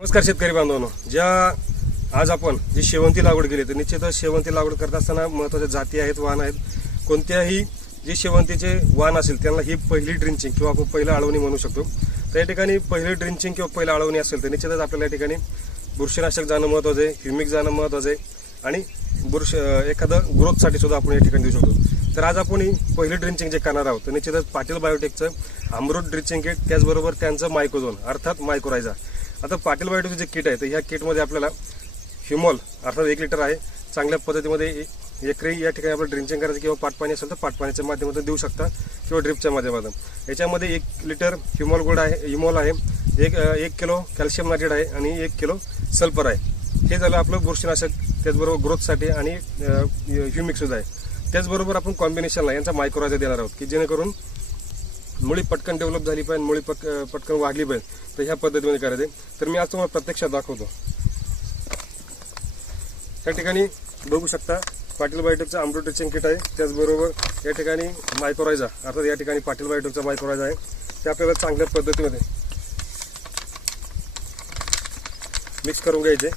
नमस्कार शेतकरी बांधवांनो. ज्या आज आपण जी शेवंती लागवड केली तर निश्चितच शेवंती लागवड करत असताना महत्त्वाच्या जाती आहेत वाहन आहेत. कोणत्याही जे शेवंतीचे वाहन असेल त्यांना ही पहिली ड्रिंचिंग किंवा आपण पहिलं आळवणी म्हणू शकतो. तर या ठिकाणी पहिली ड्रिंचिंग किंवा पहिलं आळवणी असेल तर निश्चितच आपल्याला या ठिकाणी बुरशीनाशक जाणं महत्वाचं आहे ह्युमिक जाणं महत्वाचं आहे आणि बुरश एखादं ग्रोथसाठी सुद्धा आपण या ठिकाणी देऊ शकतो. तर आज आपण ही पहिली ड्रिंचिंग जे करणार आहोत तर निश्चितच पाटील बायोटेकचं अमृत ड्रिंचिंग किट त्याचबरोबर त्यांचं मायकोझोन अर्थात मायकोरायझा आता पाटील बायोटेकचं जे किट आहे तर ह्या किटमध्ये आपल्याला ह्युमॉल अर्थात एक लिटर आहे. चांगल्या पद्धतीमध्ये एक एकरी या ठिकाणी आपलं ड्रिंचिंग करायचं किंवा पाटपाणी असेल तर पाटपाण्याच्या माध्यमातून देऊ शकता किंवा ड्रिपच्या माध्यमातून. याच्यामध्ये एक लिटर ह्युमॉल गोल्ड आहे ह्युमॉल आहे. एक एक किलो कॅल्शियम नायट्रेट आहे आणि एक किलो सल्फर आहे. हे झालं आपलं बुरशीनाशक त्याचबरोबर ग्रोथसाठी आणि ह्युमिक आहे. त्याचबरोबर आपण कॉम्बिनेशनला यांचा मायक्रोराजा देणार आहोत की जेणेकरून मुळी पटकन डेव्हलप झाली पाहिजे मुळी पट पटकन वाढली पाहिजे. तर ह्या पद्धतीमध्ये करायचे तर मी आज तुम्हाला प्रत्यक्षात दाखवतो. त्या ठिकाणी बघू शकता पाटील बायोटेकचं अमृत ड्रिचिंग किट आहे. त्याचबरोबर या ठिकाणी मायक्रोरायझा अर्थात या ठिकाणी पाटील बायोटेकचा मायक्रोरायझा आहे. ते आपल्याला चांगल्या पद्धतीमध्ये मिक्स करून घ्यायचे.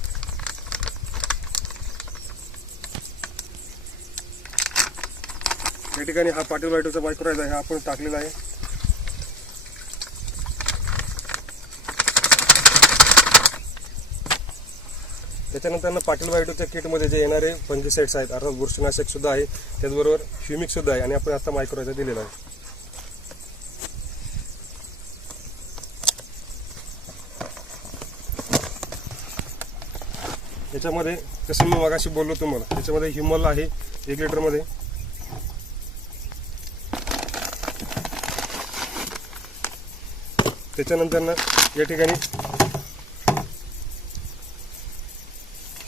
या ठिकाणी हा पाटील बायोटेकचा मायक्रोरायझा आहे हा आपण टाकलेला आहे. त्याच्यानंतर पाटील बायोटेकच्या किटमध्ये जे येणारे फंजिसाइड्स आहेत अर्थात बुरशीनाशक सुद्धा आहे त्याचबरोबर फ्युमिक सुद्धा आहे आणि आपण आता मायक्रोचा दिलेला आहे. याच्यामध्ये जसं मी मगाशी बोललो तुम्हाला त्याच्यामध्ये हिमल आहे एक लिटरमध्ये. त्याच्यानंतर ना या ठिकाणी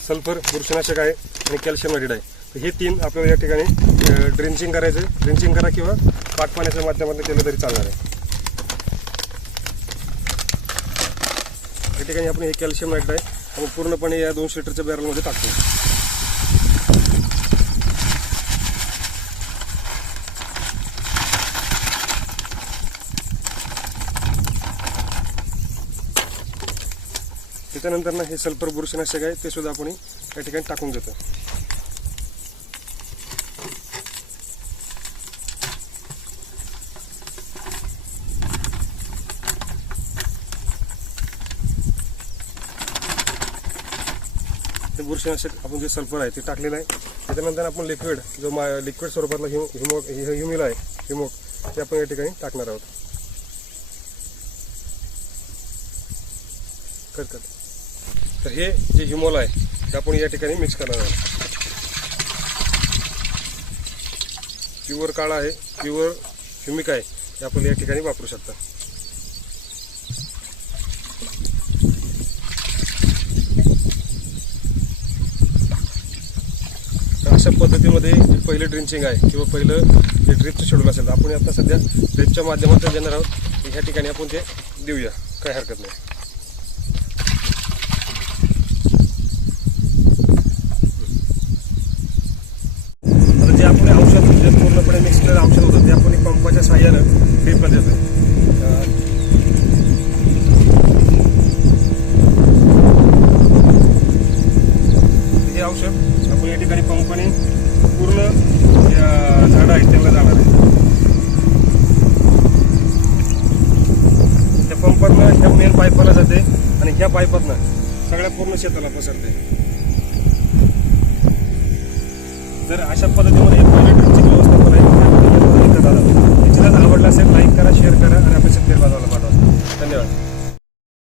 सल्फर बुरशीनाशक आहे आणि कॅल्शियम नायट्रेट आहे. तर हे तीन आपल्याला या ठिकाणी ड्रिंचिंग करायचं ड्रिंचिंग करा किंवा पाटपाण्याच्या माध्यमातून केलं तरी चालणार आहे. या ठिकाणी आपण हे कॅल्शियम नायट्रेट आहे. आपण पूर्णपणे या दोनशे लिटरच्या बॅरलमध्ये टाकतो. त्याच्यानंतर ना हे सल्फर बुरशीनाशक आहे ते सुद्धा आपण या ठिकाणी टाकून देतो. ते बुरशीनाशक आपण जे सल्फर आहे ते टाकलेलं आहे. त्याच्यानंतर आपण लिक्विड जो मा लिक्विड स्वरूपातला ह्यु ह्युमो ह्युमिल आहे ह्युमोक ते आपण या ठिकाणी टाकणार आहोत. कर कर तर हे जे हिमोल आहे ते आपण या ठिकाणी मिक्स करणार आहोत. प्युअर काळा आहे प्युअर ह्युमिक आहे हे आपण या ठिकाणी वापरू शकता. अशा पद्धतीमध्ये जे पहिलं ड्रिंचिंग आहे किंवा पहिलं जे ड्रिपचं शेड्यूल असेल तर आपण आता सध्या ड्रिपच्या माध्यमातून देणार आहोत. ह्या ठिकाणी आपण ते देऊया. काही हरकत नाही आता जे आपण औषध जे पूर्णपणे मिक्स केलेलं औषध होतं ते आपण पंपाच्या साह्यानं ड्रिपला देतो हे औषध आपण या ठिकाणी पंपाने पूर्ण या झाडं आहेत त्यांना जाणार आहे. त्या पंपातनं ह्या मेन पाईपाला जाते आणि ह्या पाईपातनं सगळ्या पूर्ण शेताला पसरते. जर अशा पद्धतीमध्ये